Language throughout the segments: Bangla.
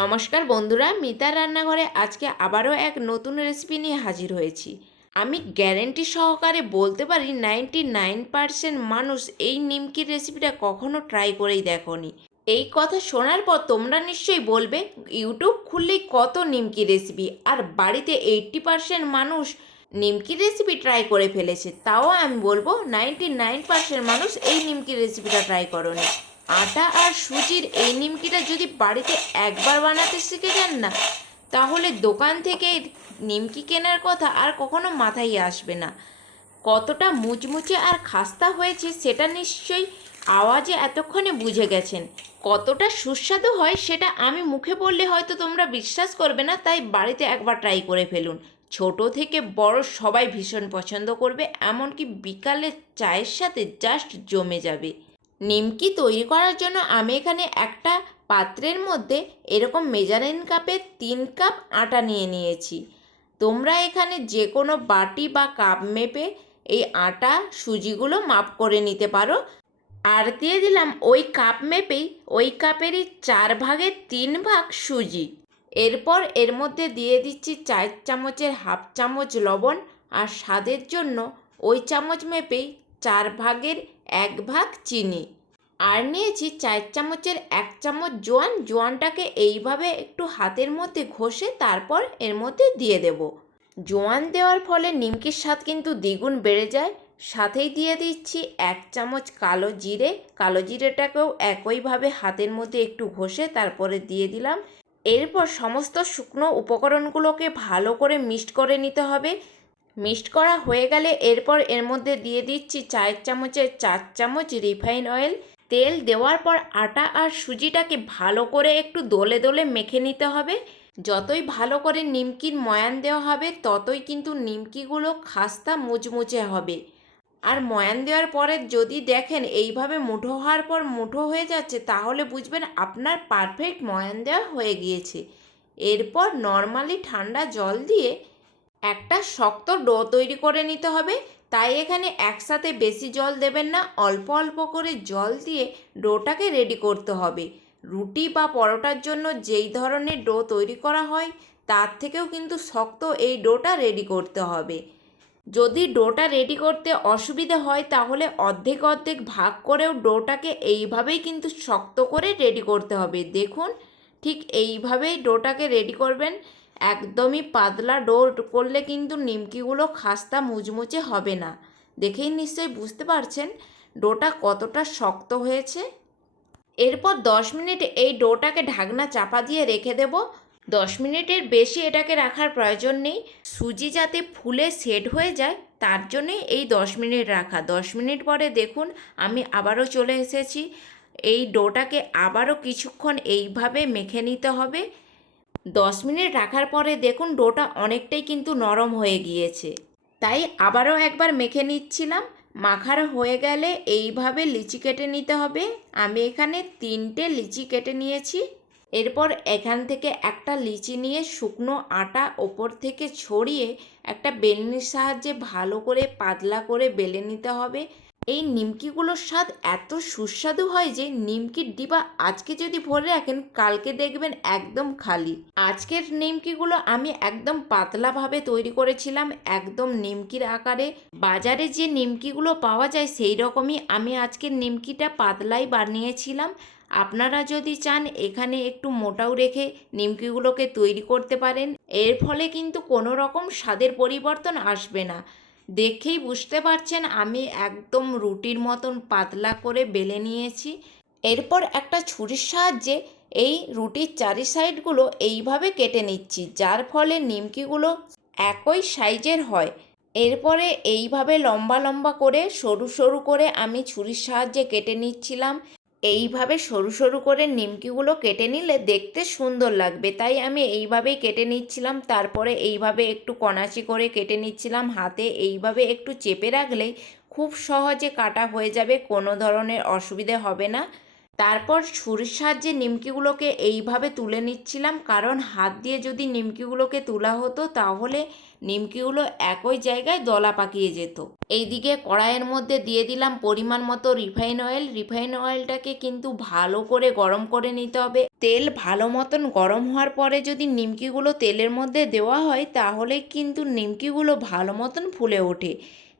নমস্কার বন্ধুরা, মিতার রান্নাঘরে আজকে আবারও এক নতুন রেসিপি নিয়ে হাজির হয়েছি। আমি গ্যারেন্টি সহকারে বলতে পারি 99% মানুষ এই নিমকির রেসিপিটা কখনো ট্রাই করেই দেখোনি। এই কথা শোনার পর তোমরা নিশ্চয়ই বলবে ইউটিউব খুললেই কত নিমকি রেসিপি, আর বাড়িতে 80% মানুষ নিমকির রেসিপি ট্রাই করে ফেলেছে। তাও আমি বলবো 99% মানুষ এই নিমকির রেসিপিটা ট্রাই করোনি। আটা আর সুজির এই নিমকিটা যদি বাড়িতে একবার বানাতে শিখে যান না, তাহলে দোকান থেকে নিমকি কেনার কথা আর কখনো মাথায় আসবে না। কতটা মুচমুচে আর খাস্তা হয়েছে সেটা নিশ্চয়ই আওয়াজে এতক্ষণে বুঝে গেছেন। কতটা সুস্বাদু হয় সেটা আমি মুখে বললে হয়তো তোমরা বিশ্বাস করবে না, তাই বাড়িতে একবার ট্রাই করে ফেলুন। ছোট থেকে বড় সবাই ভীষণ পছন্দ করবে, এমনকি বিকালে চায়ের সাথে জাস্ট জমে যাবে। নিমকি তৈরি করার জন্য আমি এখানে একটা পাত্রের মধ্যে এরকম মেজারিং কাপে 3 কাপ আটা নিয়ে নিয়েছি। তোমরা এখানে যে কোনো বাটি বা কাপ মেপে এই আটা সুজিগুলো মাপ করে নিতে পারো। আর দিয়ে দিলাম ওই কাপ মেপেই ওই কাপেরই 4/3 ভাগ সুজি। এরপর এর মধ্যে দিয়ে দিচ্ছি 4 চামচের হাফ চামচ লবণ, আর স্বাদের জন্য ওই চামচ মেপেই 4/1 ভাগ চিনি। আর নিয়েছি 4 চামচের 1 চামচ জোয়ান। জোয়ানটাকে এইভাবে একটু হাতের মধ্যে ঘষে তারপর এর মধ্যে দিয়ে দেব। জোয়ান দেওয়ার ফলে নিমকির স্বাদ কিন্তু দ্বিগুণ বেড়ে যায়। সাথেই দিয়ে দিচ্ছি 1 চামচ কালো জিরে। কালো জিরেটাকেও একইভাবে হাতের মধ্যে একটু ঘষে তারপরে দিয়ে দিলাম। এরপর সমস্ত শুকনো উপকরণগুলোকে ভালো করে মিক্সড করে নিতে হবে। মিক্সড করা হয়ে গেলে এরপর এর মধ্যে দিয়ে দিচ্ছি 4 চামচের 4 চামচ রিফাইন অয়েল। তেল দেওয়ার পর আটা আর সুজিটাকে ভালো করে একটু দোলে দোলে মেখে নিতে হবে। যতই ভালো করে নিমকির ময়ান দেওয়া হবে ততই কিন্তু নিমকিগুলো খাস্তা মুচমুচে হবে। আর ময়ান দেওয়ার পরে যদি দেখেন এইভাবে মুঠো হওয়ার পর মুঠো হয়ে যাচ্ছে, তাহলে বুঝবেন আপনার পারফেক্ট ময়ান দেওয়া হয়ে গিয়েছে। এরপর নর্মালি ঠান্ডা জল দিয়ে একটা শক্ত ডো তৈরি করে নিতে হবে। তাই এখানে একসাথে বেশি জল দেবেন না, অল্প অল্প করে জল দিয়ে ডোটাকে রেডি করতে হবে। রুটি বা পরোটার জন্য যেই ধরনের ডো তৈরি করা হয় তার থেকেও কিন্তু শক্ত এই ডোটা রেডি করতে হবে। যদি ডোটা রেডি করতে অসুবিধা হয় তাহলে অর্ধেক অর্ধেক ভাগ করেও ডোটাকে এইভাবেই কিন্তু শক্ত করে রেডি করতে হবে। দেখুন, ঠিক এইভাবেই ডোটাকে রেডি করবেন। একদমই পাতলা ডো করলে কিন্তু নিমকিগুলো খাস্তা মুচমুচে হবে না। দেখেই নিশ্চয়ই বুঝতে পারছেন ডোটা কতটা শক্ত হয়েছে। এরপর 10 মিনিট এই ডোটাকে ঢাকনা চাপা দিয়ে রেখে দেব। 10 মিনিটের বেশি এটাকে রাখার প্রয়োজন নেই। সুজি যাতে ফুলে সেট হয়ে যায় তার জন্যে এই 10 মিনিট রাখা। 10 মিনিট পরে দেখুন আমি আবারও চলে এসেছি। এই ডোটাকে আবারও কিছুক্ষণ এইভাবে মেখে নিতে হবে। 10 মিনিট রাখার পরে দেখুন ডোটা অনেকটাই কিন্তু নরম হয়ে গিয়েছে। তাই আবারও একবার মেখে নিচ্ছিলাম। মাখার হয়ে গেলে এইভাবে লিচি কেটে নিতে হবে। আমি এখানে 3টে লিচি কেটে নিয়েছি। এরপর এখান থেকে একটা লিচি নিয়ে শুকনো আটা ওপর থেকে ছড়িয়ে একটা বেলনির সাহায্যে ভালো করে পাতলা করে বেলে নিতে হবে। এই নিমকিগুলোর স্বাদ এত সুস্বাদু হয় যে নিমকির ডিবা আজকে যদি ভরে রাখেন কালকে দেখবেন একদম খালি। আজকের নিমকিগুলো আমি একদম পাতলাভাবে তৈরি করেছিলাম, একদম নিমকির আকারে। বাজারে যে নিমকিগুলো পাওয়া যায় সেই রকমই আমি আজকের নিমকিটা পাতলাই বানিয়েছিলাম। আপনারা যদি চান এখানে একটু মোটাও রেখে নিমকিগুলোকে তৈরি করতে পারেন। এর ফলে কিন্তু কোনো রকম স্বাদের পরিবর্তন আসবে না। দেখেই বুঝতে পারছেন আমি একদম রুটির মতন পাতলা করে বেলে নিয়েছি। এরপর একটা ছুরির সাহায্যে এই রুটির চারি সাইডগুলো এইভাবে কেটে নিচ্ছি, যার ফলে নিমকিগুলো একই সাইজের হয়। এরপরে এইভাবে লম্বা লম্বা করে সরু সরু করে আমি ছুরির সাহায্যে কেটে নিচ্ছিলাম। এইভাবে সরু সরু করে নিমকিগুলো কেটে নিলে দেখতে সুন্দর লাগবে, তাই আমি এইভাবেই কেটে নিচ্ছিলাম। তারপরে এইভাবে একটু কনাচি করে কেটে নিচ্ছিলাম। হাতে এইভাবে একটু চেপে রাখলেই খুব সহজে কাটা হয়ে যাবে, কোনো ধরনের অসুবিধে হবে না। তারপর ছুরির সাহায্যে নিমকিগুলোকে এইভাবে তুলে নিচ্ছিলাম, কারণ হাত দিয়ে যদি নিমকিগুলোকে তোলা হতো তাহলে নিমকিগুলো একই জায়গায় দলা পাকিয়ে যেত। এইদিকে কড়াইয়ের মধ্যে দিয়ে দিলাম পরিমাণ মতো রিফাইন অয়েল। রিফাইন অয়েলটাকে কিন্তু ভালো করে গরম করে নিতে হবে। তেল ভালো মতন গরম হওয়ার পরে যদি নিমকিগুলো তেলের মধ্যে দেওয়া হয় তাহলে কিন্তু নিমকিগুলো ভালো মতন ফুলে ওঠে।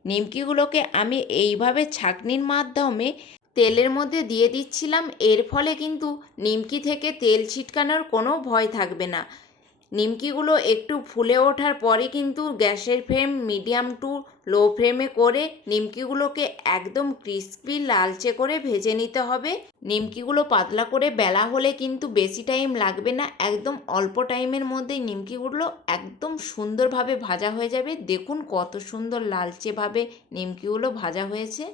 নিমকিগুলোকে আমি এইভাবে ছাঁকনির মাধ্যমে তেলের মধ্যে দিয়ে দিচ্ছিলাম, এর ফলে কিন্তু নিমকি থেকে তেল ছিটকানোর কোনো ভয় থাকবে না। নিমকিগুলো একটু ফুলে ওঠার পরে কিন্তু গ্যাসের ফ্লেম মিডিয়াম টু লো ফ্লেমে করে নিমকিগুলোকে একদম ক্রিস্পি লালচে করে ভেজে নিতে হবে। নিমকিগুলো পাতলা করে বেলা হলে কিন্তু বেশি টাইম লাগবে না, একদম অল্প টাইমের মধ্যেই নিমকিগুলো একদম সুন্দরভাবে ভাজা হয়ে যাবে। দেখুন কত সুন্দর লালচেভাবে নিমকিগুলো ভাজা হয়েছে।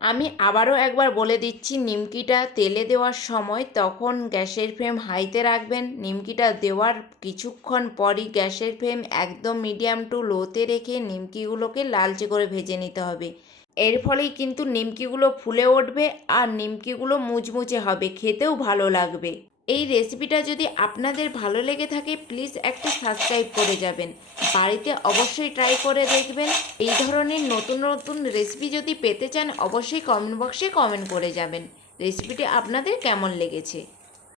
আমি আবারও একবার বলে দিচ্ছি, নিমকিটা তেলে দেওয়ার সময় তখন গ্যাসের ফ্লেম হাইতে রাখবেন। নিমকিটা দেওয়ার কিছুক্ষণ পরই গ্যাসের ফ্লেম একদম মিডিয়াম টু লোতে রেখে নিমকিগুলোকে লালচে করে ভেজে নিতে হবে। এর ফলেই কিন্তু নিমকিগুলো ফুলে উঠবে আর নিমকিগুলো মুচমুচে হবে, খেতেও ভালো লাগবে। এই রেসিপিটা যদি আপনাদের ভালো লেগে থাকে প্লিজ একটা সাবস্ক্রাইব করে যাবেন। বাড়িতে অবশ্যই ট্রাই করে দেখবেন। এই ধরনের নতুন নতুন রেসিপি যদি পেতে চান অবশ্যই কমেন্ট বক্সে কমেন্ট করে যাবেন রেসিপিটি আপনাদের কেমন লেগেছে।